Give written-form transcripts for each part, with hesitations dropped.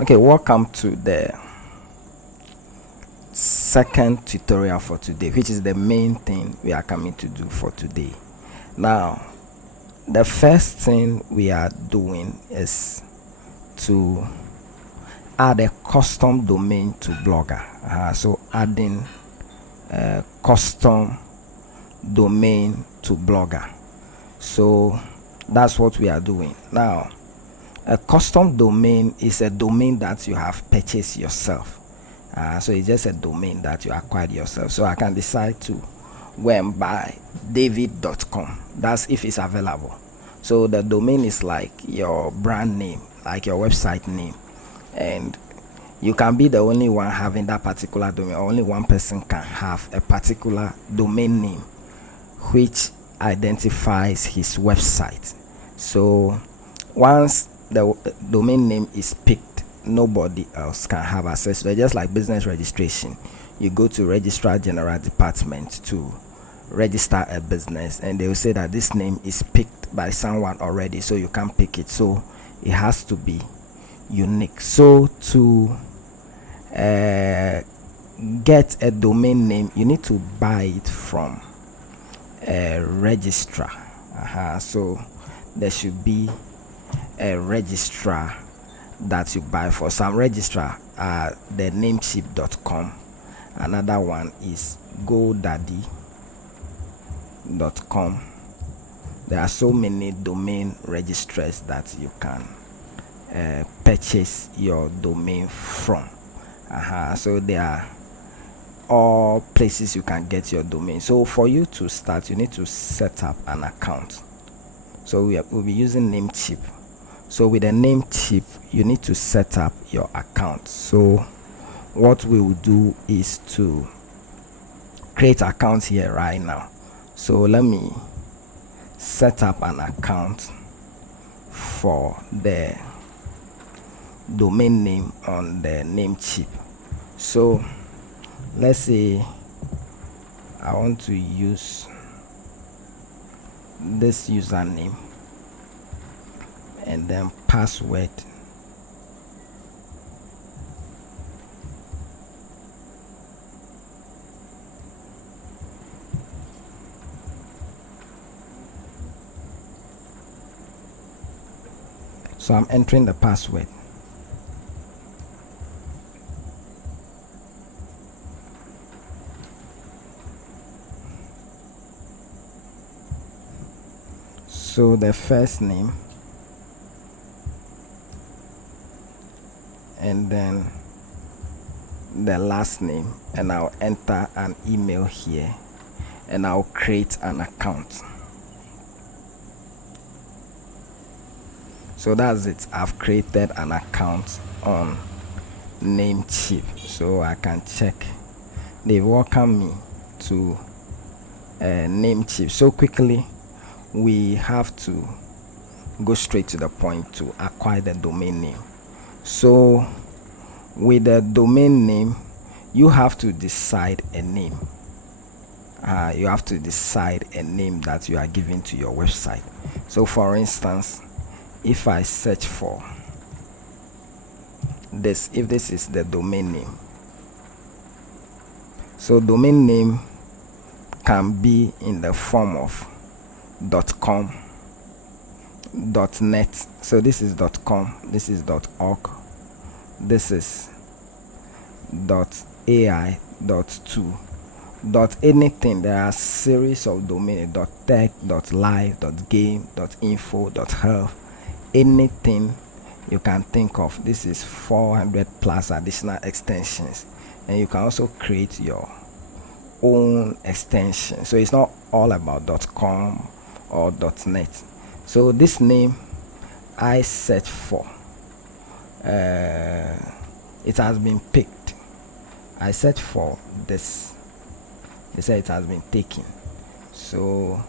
Okay, welcome to the second tutorial for today, which is the main thing we are coming to do for today. Now, the first thing we are doing is to add a custom domain to Blogger. So adding a custom domain to Blogger. So that's what we are doing now. A custom domain is a domain that you have purchased yourself. So it's just a domain that you acquired yourself. So I can decide to go and buy david.com. That's if it's available. So the domain is like your brand name, like your website name, and you can be the only one having that particular domain. Only one person can have a particular domain name which identifies his website. So once the domain name is picked, nobody else can have access to it. Just like business registration, you go to Registrar General Department to register a business, and they will say that this name is picked by someone already, so you can't pick it. So it has to be unique. So to get a domain name, you need to buy it from a registrar. So there should be a registrar that you buy for. Some registrar are the namecheap.com. Another one is godaddy.com. There are so many domain registrars that you can purchase your domain from. So there are all places you can get your domain. So for you to start, you need to set up an account. So we'll be using Namecheap. So with a Namecheap, you need to set up your account. So what we will do is to create accounts here right now. So let me set up an account for the domain name on the Namecheap. So let's say I want to use this username and then password. So I'm entering the password. So the first name, and then the last name, and I'll enter an email here, and I'll create an account. So that's it. I've created an account on Namecheap. So I can check. They welcome me to Namecheap. So quickly, we have to go straight to the point to acquire the domain name. So with the domain name, you have to decide a name. You have to decide a name that you are giving to your website. So for instance, if I search for this, if this is the domain name, so domain name can be in the form of .com, .net. So this is .com, this is .org, this is .ai, .to, .anything. There are series of domain, .tech, .live, .game, .info, .health, anything you can think of. This is 400 plus additional extensions, and you can also create your own extension. So it's not all about .com or .net. So this name I search for, it has been picked. I search for this, they say it has been taken. So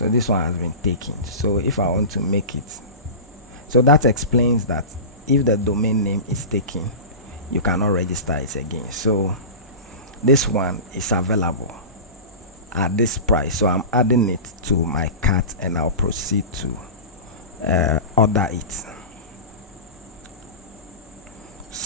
this one has been taken. So if I want to make it, so that explains that if the domain name is taken, you cannot register it again. So this one is available at this price, so I'm adding it to my cart, and I'll proceed to order it.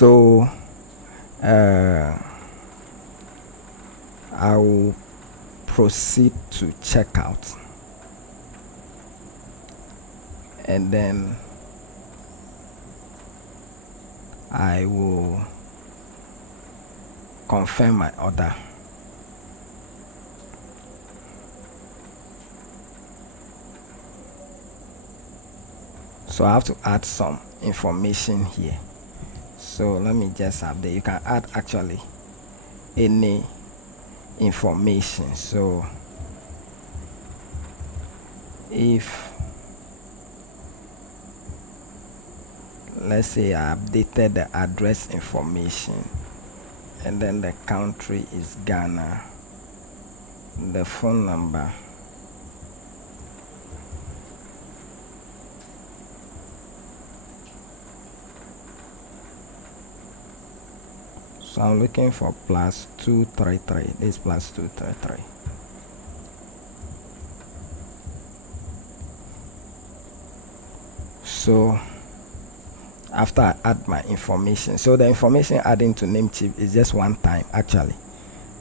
So I will proceed to checkout, and then I will confirm my order. So I have to add some information here. So let me just update. You can add actually any information. So if, let's say, I updated the address information, and then the country is Ghana, the phone number, so I'm looking for +233. This +233. So after I add my information, so the information adding to Namecheap is just one time. Actually,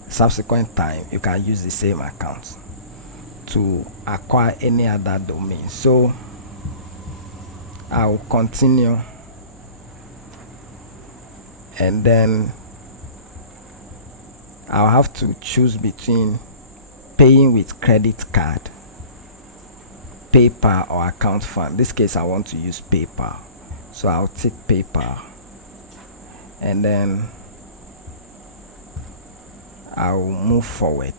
subsequent time you can use the same account to acquire any other domain. So I'll continue, and then I'll have to choose between paying with credit card, PayPal, or account fund. In this case I want to use PayPal, so I'll tick PayPal, and then I'll move forward.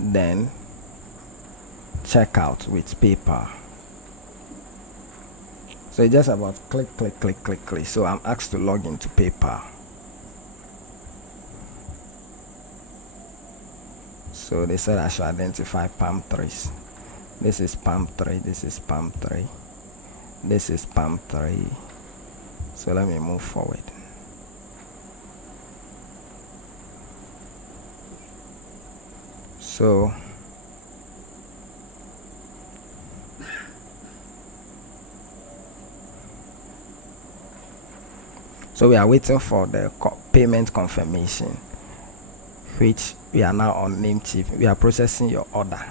Then checkout with PayPal. So it's just about click. So I'm asked to log into PayPal. So they said I should identify palm trees. This is palm tree, this is palm tree, this is palm tree. So let me move forward. So we are waiting for the payment confirmation, which we are now on Namecheap. We are processing your order.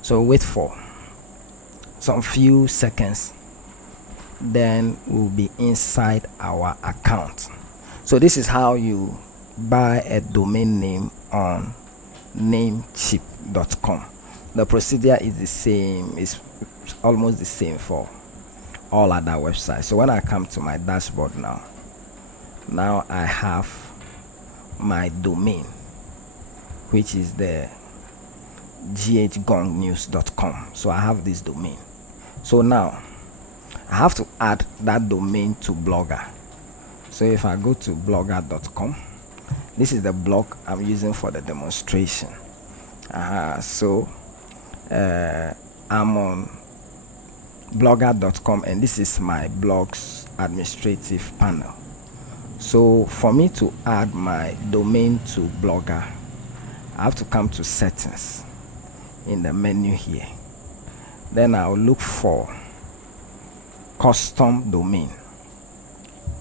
So wait for some few seconds, then we'll be inside our account. So this is how you buy a domain name on Namecheap.com. The procedure is the same, it's almost the same for all other websites. So when I come to my dashboard now I have my domain, which is the ghgongnews.com. So I have this domain. So now I have to add that domain to Blogger. So if I go to blogger.com, this is the blog I'm using for the demonstration. So I'm on blogger.com, and this is my blog's administrative panel. So for me to add my domain to Blogger, I have to come to settings in the menu here. Then I'll look for custom domain.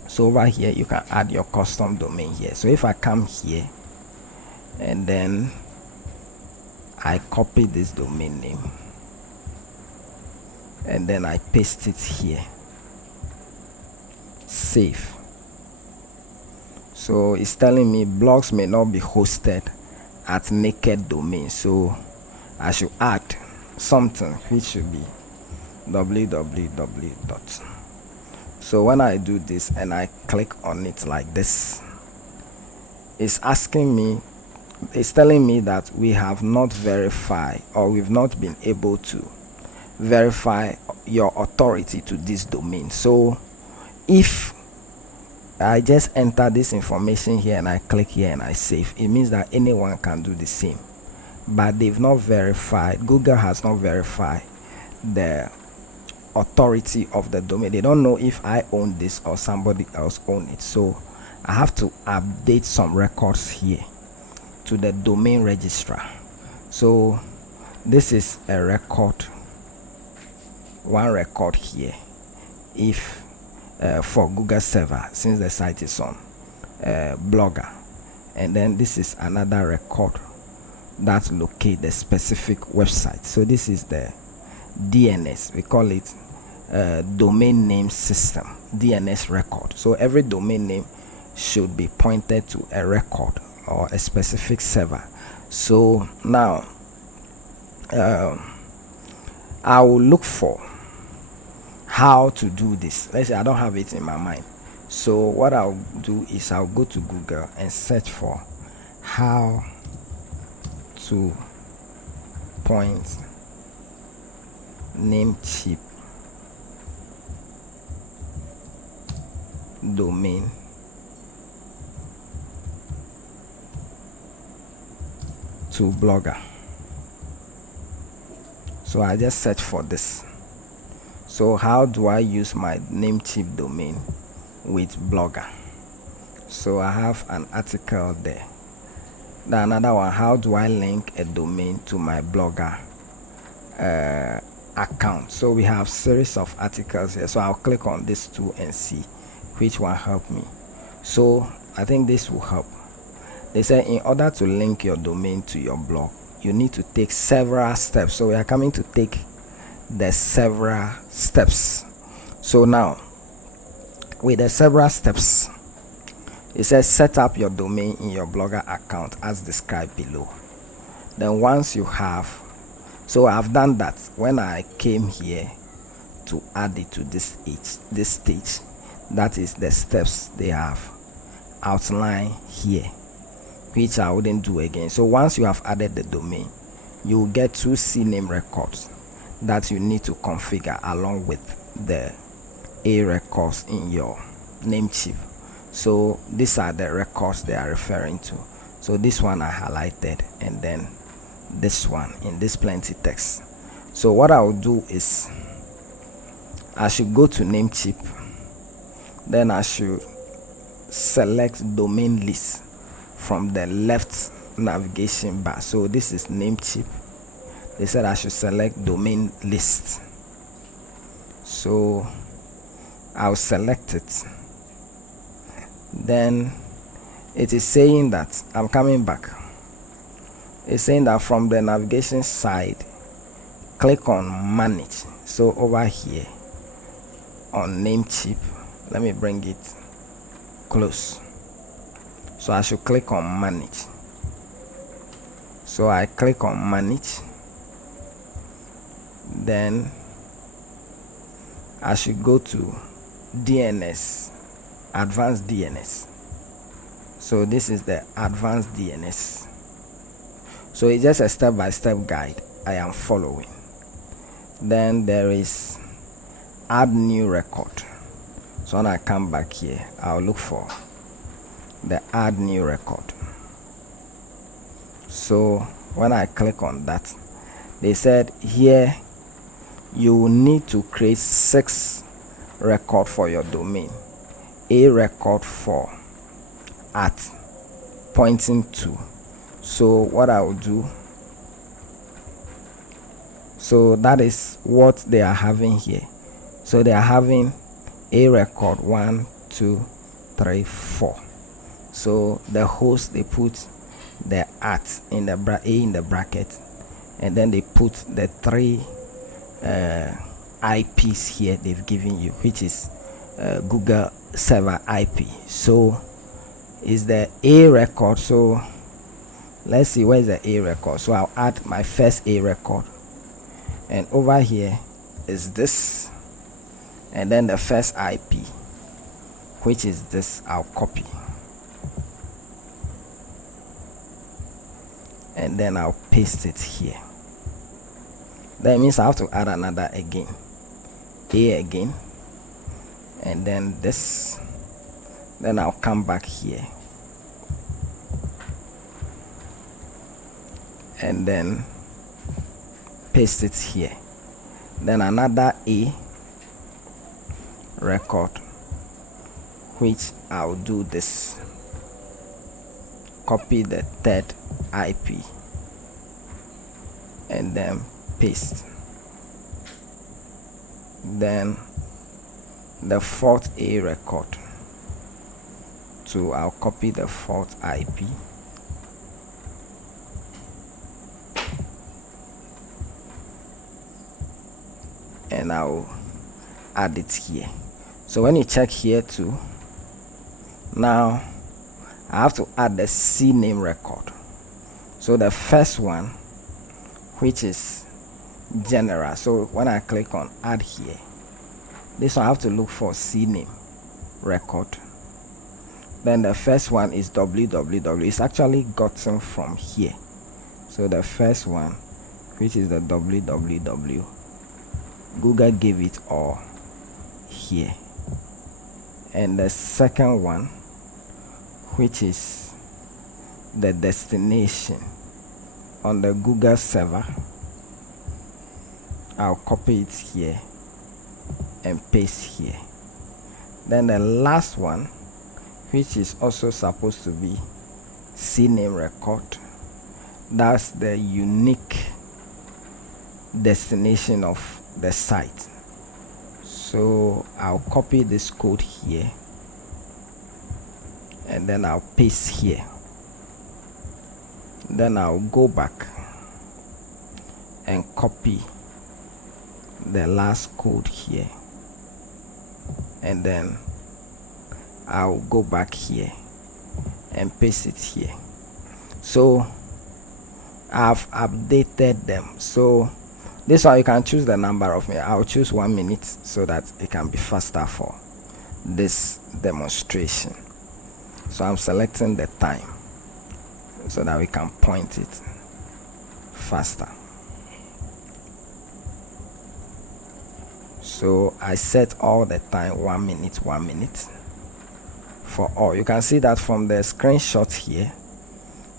So over here you can add your custom domain here. So if I come here and then I copy this domain name and then I paste it here, save. So it's telling me blogs may not be hosted at naked domain, so I should add something which should be www. So when I do this and I click on it like this, it's asking me, it's telling me that we have not verified, or we've not been able to verify your authority to this domain. So if I just enter this information here and I click here and I save, it means that anyone can do the same, but they've not verified, Google has not verified the authority of the domain. They don't know if I own this or somebody else own it. So I have to update some records here to the domain registrar. So this is a record one record here if for Google server, since the site is on Blogger, and then this is another record that locate the specific website. So this is the DNS, we call it domain name system, DNS record. So every domain name should be pointed to a record or a specific server. So now I will look for how to do this. Let's say I don't have it in my mind. So what I'll do is I'll go to Google and search for how to point Namecheap domain to Blogger. So I just search for this. So how do I use my Namecheap domain with Blogger? So I have an article there. Then another one, how do I link a domain to my Blogger account? So we have series of articles here. So I'll click on this two and see which one help me. So I think this will help. They say in order to link your domain to your blog, you need to take several steps. So we are coming to take the several steps. So now with the several steps, it says set up your domain in your Blogger account as described below. Then once you have, so I've done that when I came here to add it to this stage. That is the steps they have outlined here, which I wouldn't do again. So once you have added the domain, you will get two CNAME records that you need to configure along with the A records in your Namecheap. So these are the records they are referring to. So this one I highlighted, and then this one in this plenty text. So what I will do is I should go to Namecheap, then I should select domain list from the left navigation bar. So this is Namecheap. They said I should select domain list. So I'll select it. Then it is saying that I'm coming back. It's saying that from the navigation side, click on manage. So over here on Namecheap, let me bring it close. So I should click on manage. So I click on manage. Then I should go to DNS, advanced DNS. So this is the advanced DNS. So it's just a step-by-step guide I am following. Then there is add new record. So when I come back here, I'll look for the add new record. So when I click on that, they said here you will need to create 6 records for your domain. A record for at pointing to. So what I will do, so that is what they are having here. So they are having a record 1, 2, 3, 4. So the host, they put the at in the A in the bracket, and then they put the 3 IPs here they've given you, which is Google server IP. So is the A record. So let's see, where's the A record? So I'll add my first A record, and over here is this, and then the first IP, which is this. I'll copy, and then I'll paste it here. That means I have to add another again, A again, and then this. Then I'll come back here and then paste it here. Then another A record, which I'll do this. Copy the third IP and then paste. then the fourth A record. So I'll copy the fourth IP, and I'll add it here. So when you check here too, now I have to add the CNAME record. So the first one, which is general, so when I click on add here, this one I have to look for CNAME record. Then the first one is www. It's actually gotten from here. So the first one, which is the www, Google gave it all here. And the second one, which is the destination on the Google server, I'll copy it here and paste here. Then the last one, which is also supposed to be CNAME record, that's the unique destination of the site. So I'll copy this code here and then I'll paste here. Then I'll go back and copy the last code here, and then I'll go back here and paste it here. So I've updated them. So this one you can choose the number of minutes. I'll choose 1 minute so that it can be faster for this demonstration. So I'm selecting the time so that we can point it faster. So I set all the time 1 minute, 1 minute for all. You can see that from the screenshot here,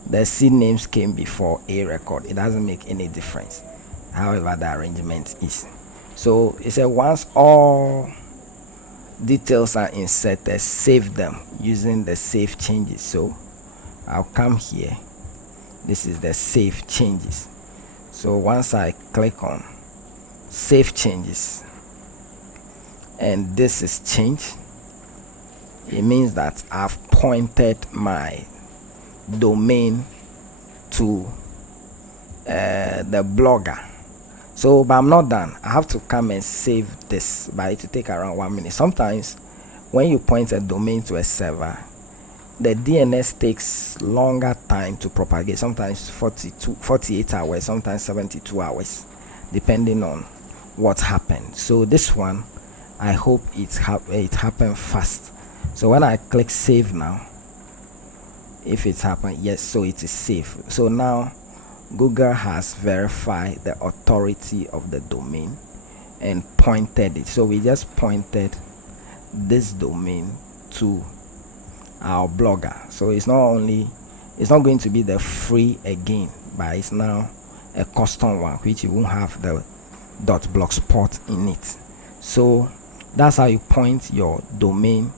the CNAMEs came before A record. It doesn't make any difference, however the arrangement is. So it said once all details are inserted, save them using the save changes. So I'll come here. This is the save changes. So once I click on save changes and this is changed, it means that I've pointed my domain to the blogger. So but I'm not done. I have to come and save this, but it will take around 1 minute. Sometimes when you point a domain to a server, the DNS takes longer time to propagate, sometimes 48 hours, sometimes 72 hours, depending on what happened. So this one, I hope it happened fast. So when I click save now, if it happened, yes, so it is safe. So now Google has verified the authority of the domain and pointed it. So we just pointed this domain to our blogger. So it's not going to be the free again, but it's now a custom one, which you won't have the .blogspot in it. So that's how you point your domain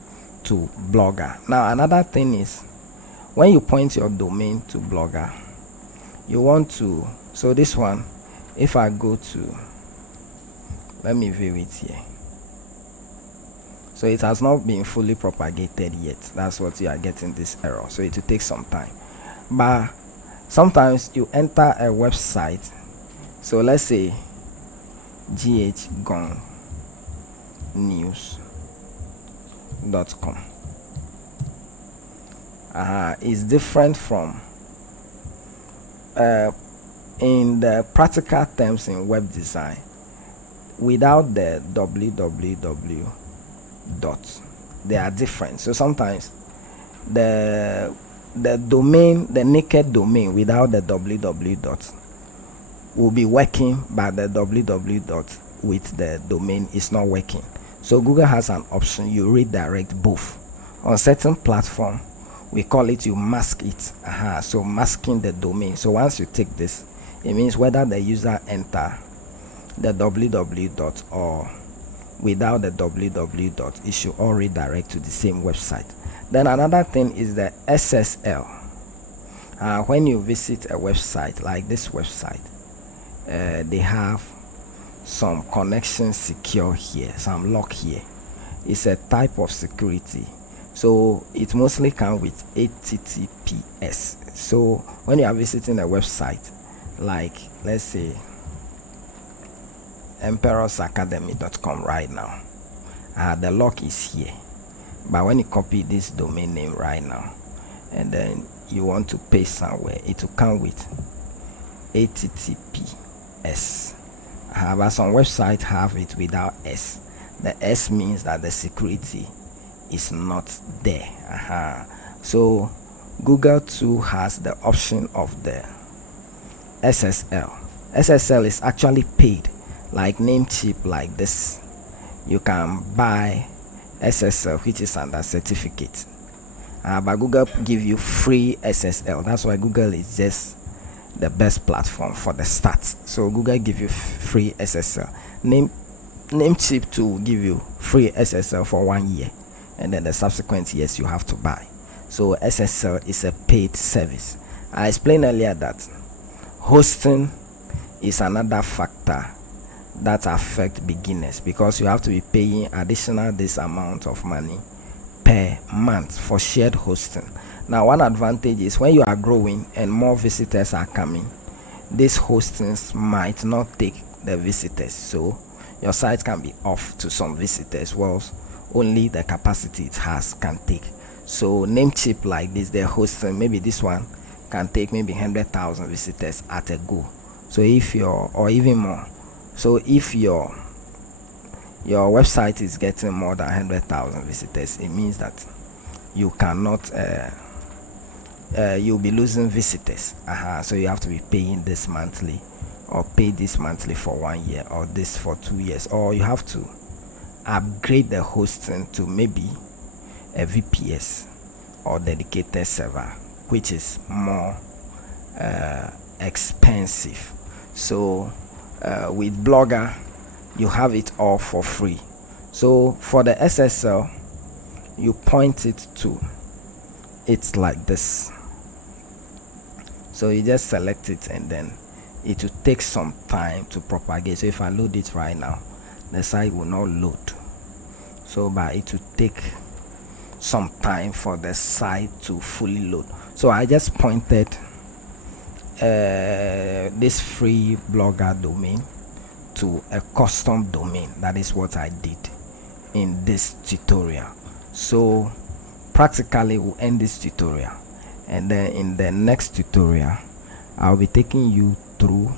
to blogger. Now another thing is, when you point your domain to blogger, you want to, so this one, if I go to, let me view it here. So it has not been fully propagated yet. That's what you are getting, this error. So it will take some time. But sometimes you enter a website. So let's say ghgonnews.com. Is different from in the practical terms in web design. Without the www dot, they are different. So sometimes the domain, the naked domain without the www dot will be working, but the www dot with the domain is not working. So Google has an option, you redirect both. On certain platform, we call it, you mask it. So masking the domain. So once you take this, it means whether the user enter the www dot or without the www dot, it should all redirect to the same website. Then another thing is the SSL. When you visit a website like this website, they have some connection secure here, some lock here. It's a type of security, so it mostly comes with HTTPS. So when you are visiting a website, like let's say emperorsacademy.com right now, the lock is here. But when you copy this domain name right now and then you want to paste somewhere, it will come with HTTPS. But some websites have it without S. The S means that the security is not there. So Google too has the option of the SSL. SSL is actually paid, like Namecheap, like this. You can buy SSL, which is under certificate. But Google give you free SSL. That's why Google is just the best platform for the start. So Google give you free SSL. Namecheap to give you free SSL for 1 year, and then the subsequent years you have to buy. So SSL is a paid service. I explained earlier that hosting is another factor that affect beginners, because you have to be paying additional this amount of money per month for shared hosting. Now, one advantage is when you are growing and more visitors are coming, these hostings might not take the visitors, so your site can be off to some visitors, whilst only the capacity it has can take. So Namecheap, like this, they're hosting, maybe this one can take maybe 100,000 visitors at a go. So if you're, or even more, so if your website is getting more than 100,000 visitors, it means that you cannot you'll be losing visitors. So you have to be paying this monthly, or pay this monthly for 1 year, or this for 2 years, or you have to upgrade the hosting to maybe a VPS or dedicated server, which is more expensive. So with Blogger you have it all for free. So for the SSL, you point it to, it's like this. So you just select it and then it will take some time to propagate. So if I load it right now, the site will not load. So but it will take some time for the site to fully load. So I just pointed this free Blogger domain to a custom domain. That is what I did in this tutorial. So practically we'll end this tutorial, and then in the next tutorial I'll be taking you through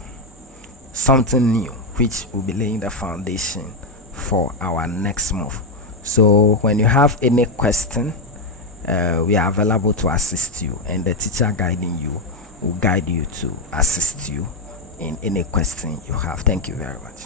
something new, which will be laying the foundation for our next move. So when you have any question, we are available to assist you, and the teacher guiding you will guide you to assist you in any question you have. Thank you very much.